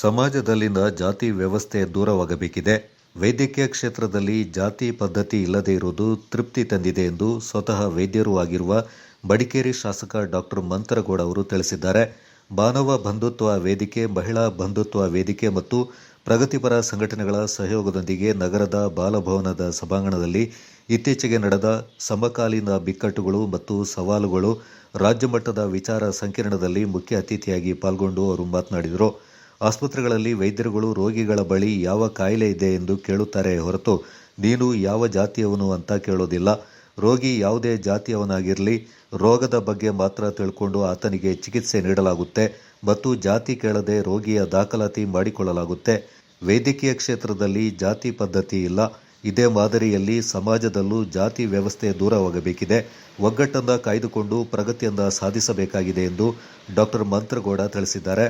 ಸಮಾಜದಲ್ಲಿನ ಜಾತಿ ವ್ಯವಸ್ಥೆ ದೂರವಾಗಬೇಕಿದೆ. ವೈದ್ಯಕೀಯ ಕ್ಷೇತ್ರದಲ್ಲಿ ಜಾತಿ ಪದ್ಧತಿ ಇಲ್ಲದೇ ಇರುವುದು ತೃಪ್ತಿ ತಂದಿದೆ ಎಂದು ಸ್ವತಃ ವೈದ್ಯರೂ ಆಗಿರುವ ಮಡಿಕೇರಿ ಶಾಸಕ ಡಾಕ್ಟರ್ ಮಂತ್ರಗೌಡ ಅವರು ತಿಳಿಸಿದ್ದಾರೆ. ಮಾನವ ಬಂಧುತ್ವ ವೇದಿಕೆ, ಮಹಿಳಾ ಬಂಧುತ್ವ ವೇದಿಕೆ ಮತ್ತು ಪ್ರಗತಿಪರ ಸಂಘಟನೆಗಳ ಸಹಯೋಗದೊಂದಿಗೆ ನಗರದ ಬಾಲಭವನದ ಸಭಾಂಗಣದಲ್ಲಿ ಇತ್ತೀಚೆಗೆ ನಡೆದ ಸಮಕಾಲೀನ ಬಿಕ್ಕಟ್ಟುಗಳು ಮತ್ತು ಸವಾಲುಗಳು ರಾಜ್ಯಮಟ್ಟದ ವಿಚಾರ ಸಂಕಿರಣದಲ್ಲಿ ಮುಖ್ಯ ಅತಿಥಿಯಾಗಿ ಪಾಲ್ಗೊಂಡು ಅವರು ಮಾತನಾಡಿದರು. ಆಸ್ಪತ್ರೆಗಳಲ್ಲಿ ವೈದ್ಯರುಗಳು ರೋಗಿಗಳ ಬಳಿ ಯಾವ ಕಾಯಿಲೆ ಇದೆ ಎಂದು ಕೇಳುತ್ತಾರೆ ಹೊರತು ನೀನು ಯಾವ ಜಾತಿಯವನು ಅಂತ ಕೇಳೋದಿಲ್ಲ. ರೋಗಿ ಯಾವುದೇ ಜಾತಿಯವನಾಗಿರಲಿ, ರೋಗದ ಬಗ್ಗೆ ಮಾತ್ರ ತಿಳ್ಕೊಂಡು ಆತನಿಗೆ ಚಿಕಿತ್ಸೆ ನೀಡಲಾಗುತ್ತೆ ಮತ್ತು ಜಾತಿ ಕೇಳದೆ ರೋಗಿಯ ದಾಖಲಾತಿ ಮಾಡಿಕೊಳ್ಳಲಾಗುತ್ತೆ. ವೈದ್ಯಕೀಯ ಕ್ಷೇತ್ರದಲ್ಲಿ ಜಾತಿ ಪದ್ಧತಿ ಇಲ್ಲ. ಇದೇ ಮಾದರಿಯಲ್ಲಿ ಸಮಾಜದಲ್ಲೂ ಜಾತಿ ವ್ಯವಸ್ಥೆ ದೂರವಾಗಬೇಕಿದೆ. ಒಗ್ಗಟ್ಟನ್ನ ಕಾಯ್ದುಕೊಂಡು ಪ್ರಗತಿಯನ್ನ ಸಾಧಿಸಬೇಕಾಗಿದೆ ಎಂದು ಡಾಕ್ಟರ್ ಮಂತ್ರಗೌಡ ತಿಳಿಸಿದ್ದಾರೆ.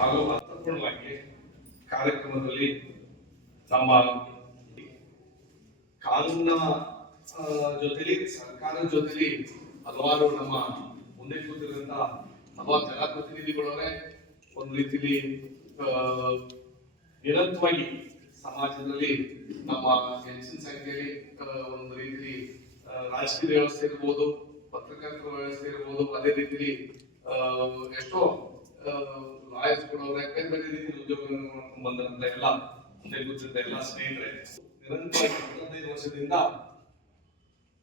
ಹಾಗೂ ಅರ್ಥಪೂರ್ಣವಾಗಿ ಕಾರ್ಯಕ್ರಮದಲ್ಲಿ ನಮ್ಮ ಕಾನೂನಿನ ಜೊತೆಲಿ ಸರ್ಕಾರದ ಜೊತೆಲಿ ಹಲವಾರು ನಮ್ಮ ಮುಂದೆ ಕೂತಿರುವಂತ ಹಲವಾರು ಜನಪ್ರತಿನಿಧಿಗಳವರೇ ಒಂದು ರೀತಿಲಿ ನಿರಂತರವಾಗಿ ಸಮಾಜದಲ್ಲಿ ನಮ್ಮ ಹೆಚ್ಚಿನ ಸಂಖ್ಯೆಯಲ್ಲಿ ಒಂದು ರೀತಿಲಿ ರಾಜಕೀಯ ವ್ಯವಸ್ಥೆ ಇರ್ಬೋದು, ಪತ್ರಕರ್ತರ ವ್ಯವಸ್ಥೆ ಇರ್ಬೋದು, ಅದೇ ರೀತಿಲಿ ಎಷ್ಟೋ ಲಾಯರ್ಸ್ಗಳವ್ರೆ ಬೇರೆ ಬೇರೆ ರೀತಿ ಉದ್ಯೋಗಗಳನ್ನು ಮಾಡ್ಕೊಂಡು ಬಂದಂತ ಎಲ್ಲ ಮುಂದೆ ಕೂತಿದ್ದ ಎಲ್ಲ ಸ್ನೇಹಿತರೆ, ನಿರಂತರ 25 ವರ್ಷದಿಂದ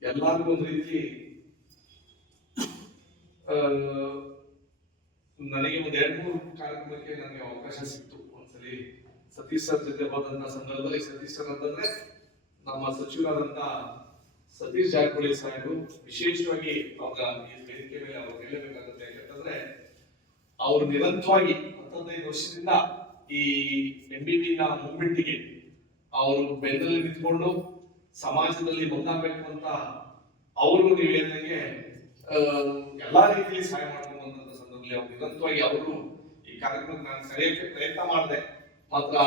ಎಲ್ಲರಿಗೂ ಒಂದು ರೀತಿ ನನಗೆ ಒಂದು 2-3 ಕಾರ್ಯಕ್ರಮಕ್ಕೆ ನನಗೆ ಅವಕಾಶ ಸಿಕ್ತು. ಒಂದ್ಸಲಿ ಸತೀಶ್ ಸರ್ ಜೊತೆ ಹೋದಂತ ಸಂದರ್ಭದಲ್ಲಿ, ಸತೀಶ್ ಸರ್ ಅಂತಂದ್ರೆ ನಮ್ಮ ಸಚಿವರಾದಂತ ಸತೀಶ್ ಜಾರಕಿಹೊಳಿ ಸಾಹೇಬರು ವಿಶೇಷವಾಗಿ ಅವರ ಈ ವೇದಿಕೆ ಮೇಲೆ ಅವ್ರು ಹೇಳಬೇಕಾಗುತ್ತೆ. ಯಾಕಂತಂದ್ರೆ ಅವರು ನಿರಂತರವಾಗಿ 25 ವರ್ಷದಿಂದ ಈ MBBನ ಮೂವ್ಮೆಂಟ್ಗೆ ಅವರು ಬೆನ್ನಲ್ಲಿ ನಿಂತ್ಕೊಂಡು ಸಮಾಜದಲ್ಲಿ ಮುಂದಾಗಬೇಕು ಅಂತ ಅವರು ನೀವು ಹೇಳಿದಂಗೆ ಎಲ್ಲಾ ರೀತಿಯಲ್ಲಿ ಸಹಾಯ ಮಾಡ್ಕೊಂಡಂತ ಸಂದರ್ಭದಲ್ಲಿ ಅವರು ನಿರಂತರವಾಗಿ ಅವರು ಈ ಕಾರ್ಯಕ್ರಮಕ್ಕೆ ನಾನು ಕರೆಯಕ್ಕೆ ಪ್ರಯತ್ನ ಮಾಡಿದೆ. ಮಾತ್ರ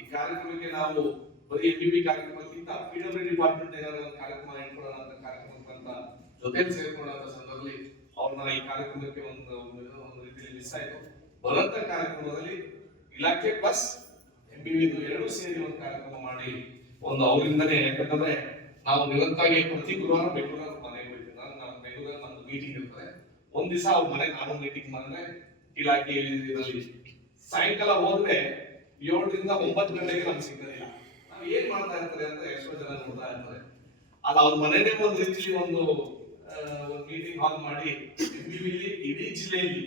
ಈ ಕಾರ್ಯಕ್ರಮಕ್ಕೆ ನಾವು ಬರೀ MBB ಕಾರ್ಯಕ್ರಮಕ್ಕಿಂತ PWD ಡಿಪಾರ್ಟ್ಮೆಂಟ್ ಏನಾದ್ರು ಒಂದು ಕಾರ್ಯಕ್ರಮ ಇಟ್ಕೊಳ್ಳೋಣ ಅಂತ ಕಾರ್ಯಕ್ರಮಕ್ಕಂತ ಜೊತೆಲಿ ಸೇರ್ಕೊಳ್ಳೋಂತ ಸಂದರ್ಭದಲ್ಲಿ ಅವ್ರನ್ನ ಈ ಕಾರ್ಯಕ್ರಮಕ್ಕೆ ಒಂದು ರೀತಿಯಲ್ಲಿ ಮಿಸ್ ಆಯ್ತು. ಬರುವಂತ ಕಾರ್ಯಕ್ರಮದಲ್ಲಿ ಇಲಾಖೆ ಪ್ಲಸ್ MBB ಎರಡೂ ಸೇರಿ ಒಂದು ಕಾರ್ಯಕ್ರಮ ಮಾಡಿ ಒಂದು ಅವರಿಂದನೇ, ಯಾಕಂತಂದ್ರೆ ನಾವು ನಿರಂತರವಾಗಿ ಪ್ರತಿ ಗುರುವಾರ ಬೆಂಗಳೂರು ಮನೆಗೆ ಹೋಗ್ತೀವಿ. ನಾನು ಬೆಂಗಳೂರಲ್ಲಿ ನಮ್ದು ಮೀಟಿಂಗ್ ಇರ್ತದೆ. ಒಂದ್ ದಿವಸ ಅವ್ರ ಮನೆ ನಾನು ಮೀಟಿಂಗ್ ಮಾಡಿದ್ರೆ ಇಲಾಖೆ ಇದರಲ್ಲಿ ಸಾಯಂಕಾಲ ಹೋದ್ರೆ 7 ರಿಂದ 9 ಗಂಟೆಗೆ ನಮ್ಗೆ ಸಿಗೋದಿಲ್ಲ. ನಾವು ಏನ್ ಮಾಡ್ತಾ ಇರ್ತಾರೆ ಅಂತ ಎಷ್ಟೋ ಜನ ನೋಡ್ತಾ ಇರ್ತಾರೆ. ಅದು ಅವ್ರ ಮನೆನೇ ಒಂದು ರೀತಿಯಲ್ಲಿ ಒಂದು ಮೀಟಿಂಗ್ ಹಾಲ್ ಮಾಡಿ MBBಲಿ ಇಡೀ ಜಿಲ್ಲೆಯಲ್ಲಿ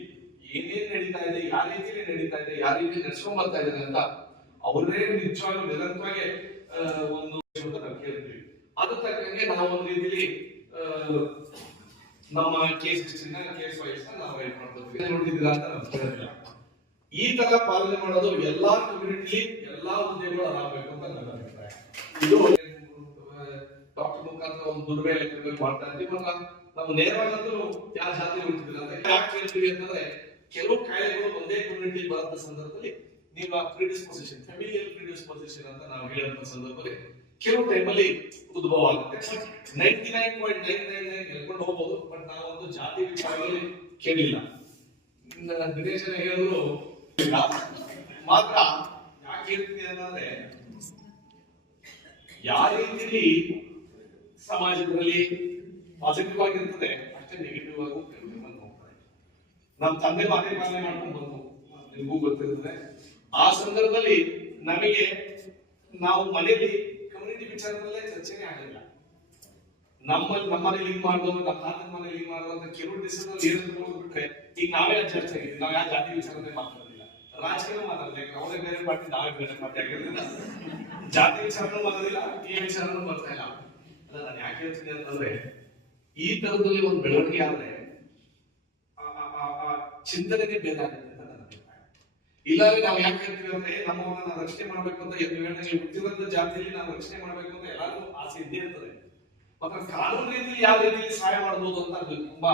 ಏನೇನ್ ನಡೀತಾ ಇದೆ, ಯಾವ ರೀತಿಯಲ್ಲಿ ನಡೀತಾ ಇದೆ, ಯಾವ ರೀತಿ ನಡ್ಸ್ಕೊಂಡ್ ಬರ್ತಾ ಇದ್ದಾರೆ ಅಂತ ಅವರೇ ನಿಜವಾಗ್ಲೂ ನಿರಂತರವಾಗಿ ಒಂದು ನಾವು ಕೇಳ್ತೀವಿ. ಅದ್ರ ತಕ್ಕಂಗೆ ನಾವು ಒಂದು ರೀತಿಯಲ್ಲಿ ನಮ್ಮ ಕೇಸ್ ವೈಸ್ ನಾವು ಏನ್ ಮಾಡ್ತೀವಿ ನೋಡಿದ್ದೀರಾ ಅಂತ ನಾವು ಕೇಳಿಲ್ಲ. ಈ ತರ ಪಾಲನೆ ಮಾಡೋದು ಎಲ್ಲಾ ಕಮ್ಯುನಿಟಿ, ಎಲ್ಲಾ ಹುದ್ದೆಗಳು ಅದಾಗಬೇಕು ಅಂತ ನನ್ನ ಅಭಿಪ್ರಾಯ. ಇದು ಡಾಕ್ಟರ್ ಮುಖಾಂತರ ಒಂದು ದುರ್ಬೆ ಲೆಕ್ಕದಲ್ಲಿ ಮಾಡ್ತಾ ಇದ್ದೀವಿ. ಮತ್ತು ನಾವು ನೇರವಾಗಂತೂ ಯಾವ ಜಾತಿ ಹುಡುಕಿಲ್ಲ ಅಂತ ಯಾಕೆ ಹೇಳ್ತೀವಿ ಅಂತಂದ್ರೆ, ಕೆಲವು ಕಾಯಿಲೆಗಳು ಒಂದೇ ಕಮ್ಯುನಿಟಿ ಬರುವಂತ ಸಂದರ್ಭದಲ್ಲಿ ನಿಮ್ಮ ಪ್ರಿಡಿಸ್ಪೊಸಿಷನ್, ಫ್ಯಾಮಿಲಿಯಲ್ ಪ್ರಿಡಿಸ್ಪೊಸಿಷನ್ ಅಂತ ನಾವು ಹೇಳುವಂತ ಸಂದರ್ಭದಲ್ಲಿ ಕೆಲವು ಟೈಮಲ್ಲಿ ಉದ್ಭವ ಆಗುತ್ತೆ. 99.999 ಹೇಳ್ಕೊಂಡು ಹೋಗ್ಬೋದು. ಬಟ್ ನಾವೊಂದು ಜಾತಿ ವಿಚಾರದಲ್ಲಿ ಕೇಳಿಲ್ಲ. ದಿನೇಶನ ಹೇಳಿದ್ರು ಮಾತ್ರ ಯಾಕೆ ಹೇಳ್ತೀನಿ ಅಂತಂದ್ರೆ, ಯಾವ ರೀತಿಯಲ್ಲಿ ಸಮಾಜದಲ್ಲಿ ಪಾಸಿಟಿವ್ ಆಗಿರ್ತದೆ ಅಷ್ಟೇ ನೆಗೆಟಿವ್ ಆಗೂ ಹೋಗ್ತದೆ. ನಮ್ಮ ತಂದೆ ಮಾತೆ ಪಾಲನೆ ಮಾಡ್ಕೊಂಡು ಬಂದು ನಿಮಗೂ ಗೊತ್ತಿರ್ತದೆ. ಆ ಸಂದರ್ಭದಲ್ಲಿ ನಮಗೆ ನಾವು ಮನೆಯಲ್ಲಿ ಕಮ್ಯುನಿಟಿ ವಿಚಾರದಲ್ಲೇ ಚರ್ಚೆನೇ ಆಗಲಿಲ್ಲ. ನಮ್ಮನೇಲಿ ಹಿಂಗ್ ಮಾಡೋದು, ನಮ್ಮ ತಾತನ ಮನೇಲಿ ಹಿಂಗ್ ಮಾಡೋದು ಅಂತ ಕೆಲವು ಡಿಸಿಷನ್ ಏನು ಬಿಟ್ರೆ ಈಗ ನಾವೇ ಚರ್ಚೆ ಆಗಿದ್ವಿ. ನಾವ್ ಯಾವ ಜಾತಿ ವಿಚಾರನೇ ಮಾತಾಡೋದಿಲ್ಲ, ರಾಜಕೀಯ ಮಾತಾಡಲಿಕ್ಕೆ ಅವರೇ ಬೇರೆ ಪಾರ್ಟಿ ನಾವೇ ಬೇರೆ ಪಾರ್ಟಿ ಆಗಿರೋದ್ರಿಂದ ಜಾತಿ ವಿಚಾರನೂ ಮಾತಾಡಿಲ್ಲ, ಈ ವಿಚಾರನೂ ಬರ್ತಾ ಇಲ್ಲ. ಅಲ್ಲ, ನಾನು ಯಾಕೆ ಹೇಳ್ತೀನಿ ಅಂತಂದ್ರೆ, ಈ ತರದಲ್ಲಿ ಒಂದು ಬೆಳವಣಿಗೆ ಆದ್ರೆ ಚಿಂತನೆಗೆ ಬೇರೆ ಆಗುತ್ತೆ ಅಂತ ನನ್ನ ಅಭಿಪ್ರಾಯ. ಇಲ್ಲಾಂದ್ರೆ ನಾವು ಯಾಕೆ ಹೇಳ್ತೀವಿ ಅಂದ್ರೆ, ನಮ್ಮವನ್ನ ನಾವು ರಕ್ಷಣೆ ಮಾಡ್ಬೇಕು ಅಂತ ಹುಟ್ಟಿದಂತ ಜಾತಿಯಲ್ಲಿ ನಾವು ರಕ್ಷಣೆ ಮಾಡ್ಬೇಕು ಅಂತ ಎಲ್ಲರಿಗೂ ಆಸೆ ಇದ್ದೇ ಇರ್ತದೆ. ಮತ್ತೆ ಕಾನೂನು ರೀತಿಯಲ್ಲಿ ಯಾವ ರೀತಿಯಲ್ಲಿ ಸಹಾಯ ಮಾಡಬಹುದು ಅಂತ ತುಂಬಾ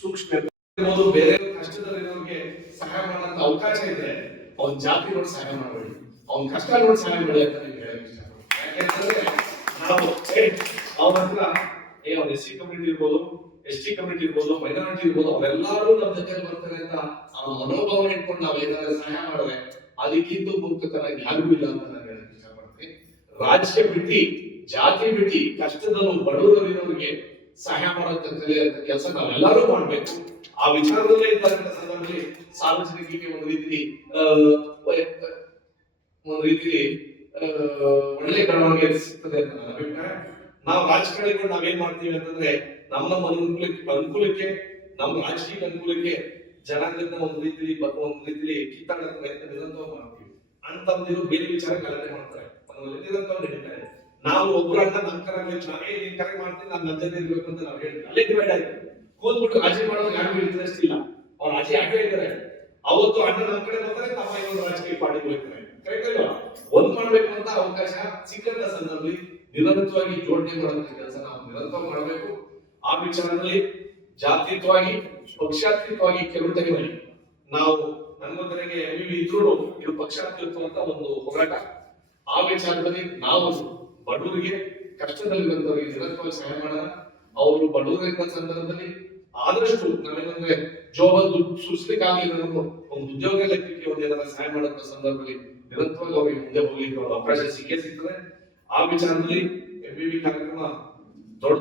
ಸೂಕ್ಷ್ಮ. ಬೇರೆ ಕಷ್ಟದಲ್ಲಿರೋರಿಗೆ ಸಹಾಯ ಮಾಡೋಂತ ಅವಕಾಶ ಇದ್ರೆ ಅವ್ನ ಜಾತಿ ನೋಡಿ ಸಹಾಯ ಮಾಡಬೇಡಿ, ಅವ್ನ ಕಷ್ಟ ನೋಡಿ ಸಹಾಯ ಮಾಡಿ ಅಂತ ನೀವು ಹೇಳಕ್ ಇಷ್ಟಪಡ್ತೀನಿ. ಯಾಕೆಂತಂದ್ರೆ ನಾವು ಅವ್ರ ಹತ್ರ SC ಕಮ್ಯುನಿಟಿ ಇರ್ಬೋದು, ST ಕಮ್ಯುನಿಟಿ ಇರ್ಬೋದು, ಮೈನಾರಿಟಿ ಇರ್ಬೋದು, ಅವರೆಲ್ಲರೂ ನಮ್ಮ ಜೊತೆ ಬರ್ತಾರೆ ಅಂತ ಆ ಮನೋಭಾವನೆ ಇಟ್ಕೊಂಡು ನಾವು ಏನಾದ್ರು ಸಹಾಯ ಮಾಡಿದ್ರೆ ಅದಕ್ಕಿಂತ ಮೂರ್ಖತನ ಯಾರಿಗೂ ಇಲ್ಲ ಅಂತ ನಾನು ಹೇಳಕ್ ಇಷ್ಟಪಡ್ತೀನಿ. ರಾಜಕೀಯ ಬಿಟ್ಟು, ಜಾತಿ ಬಿಟ್ಟು, ಕಷ್ಟದಲ್ಲೂ ಬಡವರಿರೋರಿಗೆ ಸಹಾಯ ಮಾಡೋಂಥ ಕೆಲಸ ನಾವೆಲ್ಲರೂ ಮಾಡ್ಬೇಕು. ಆ ವಿಚಾರದಲ್ಲೇ ಇದ್ದಂತ ಸಂದರ್ಭದಲ್ಲಿ ಸಾರ್ವಜನಿಕರಿಗೆ ಒಂದು ರೀತಿ ಒಳ್ಳೆ ಬೆಳವಣಿಗೆ ಸಿಗ್ತದೆ ಅಂತ ನನ್ನ ಅಭಿಪ್ರಾಯ. ನಾವು ರಾಜಕಾರಣಿಗಳು ನಾವೇನ್ ಮಾಡ್ತೀವಿ ಅಂತಂದ್ರೆ ನಮ್ಮ ಅನುಕೂಲಕ್ಕೆ ನಮ್ಮ ರಾಜಕೀಯ ಅನುಕೂಲಕ್ಕೆ ಜನಾಂಗದ ಒಂದು ರೀತಿಲಿ ಕಿತ್ತಾಡೋ ಪ್ರಯತ್ನ ನಿರಂತರವಾಗಿ ಮಾಡ್ತೀವಿ. ಅಂತಂದಿರು ಬೇರೆ ವಿಚಾರ ಗಲಾಟೆ ಮಾಡ್ತಾರೆ, ನಿರಂತರವಾಗಿ ನಡೀತಾರೆ. ನಾವು ಒಬ್ಬರನ್ನ ನಮ್ಮ ನಾವೇ ಕರೆ ಮಾಡ್ತೀನಿ, ನಾನು ನನ್ನ ಜೊತೆ ಇರ್ಬೇಕು ಅಂತ ನಾವು ಹೇಳ್ತೀವಿ. ಅಲ್ಲೇ ಡಿವೈಡ್ ಆಯ್ತು. ಕೂತ್ಬಿಟ್ಟು ರಾಜಕೀಯ ಮಾಡೋದು ಯಾರಿಗೂ ಇಂಟ್ರೆಸ್ಟ್ ಇಲ್ಲ. ಅವ್ರು ರಾಜಕೀಯ ಯಾಕೆ ಹೇಳ್ತಾರೆ, ಅವತ್ತು ಅಣ್ಣ ನಮ್ಮ ಕಡೆ ಬರ್ತಾರೆ, ತಮ್ಮ ಇನ್ನೊಂದು ರಾಜಕೀಯ ಪಾರ್ಟಿಗೆ ಹೋಗ್ತಾರೆ. ಕರೆಕ್ಟ್ ಅಲ್ವಾ? ಒಂದ್ ಮಾಡ್ಬೇಕು ಅಂತ ಅವಕಾಶ ಸಿಕ್ಕಂತ ಸಂದರ್ಭದಲ್ಲಿ ನಿರಂತರವಾಗಿ ಜೋಡಣೆ ಮಾಡುವಂತ ಕೆಲಸ ನಾವು ನಿರಂತರ ಮಾಡಬೇಕು. ಆ ವಿಚಾರದಲ್ಲಿ ಜಾತ್ಯತೀತವಾಗಿ, ಪಕ್ಷಾತೀತವಾಗಿ ಕೆಲವು ಟೈಮಲ್ಲಿ ನಾವು ನನ್ಗೊತ್ತನಿಗೆ ಇದ್ರು ಇದು ಪಕ್ಷಾತೀತ ಅಂತ ಒಂದು ಹೋರಾಟ. ಆ ವಿಚಾರದಲ್ಲಿ ನಾವು ಬಡವರಿಗೆ, ಕಷ್ಟದಲ್ಲಿರುವಂತವರಿಗೆ ನಿರಂತರವಾಗಿ ಸಹಾಯ ಮಾಡೋಣ. ಅವರು ಬಡವರಿರುವ ಸಂದರ್ಭದಲ್ಲಿ ಆದಷ್ಟು ನಾವೇನಂದ್ರೆ ಜೋಬ ದುಡ್ಡು ಸುರಿಸ್ಲಿಕ್ಕಾಗಲಿ ಒಂದು ಉದ್ಯೋಗ ಲೆಕ್ಕಕ್ಕೆ ಒಂದು ಏನಾರ ಸಹಾಯ ಮಾಡುವಂತ ಸಂದರ್ಭದಲ್ಲಿ ನಿರಂತರವಾಗಿ ಅವರಿಗೆ ಮುಂದೆ ಹೋಗ್ಲಿಕ್ಕೆ ಅವಕಾಶ ಸಿಕ್ಕೇ ಸಿಗ್ತದೆ. ಆ ವಿಚಾರದಲ್ಲಿ MBB ಕಾರ್ಯಕ್ರಮ ದೊಡ್ಡ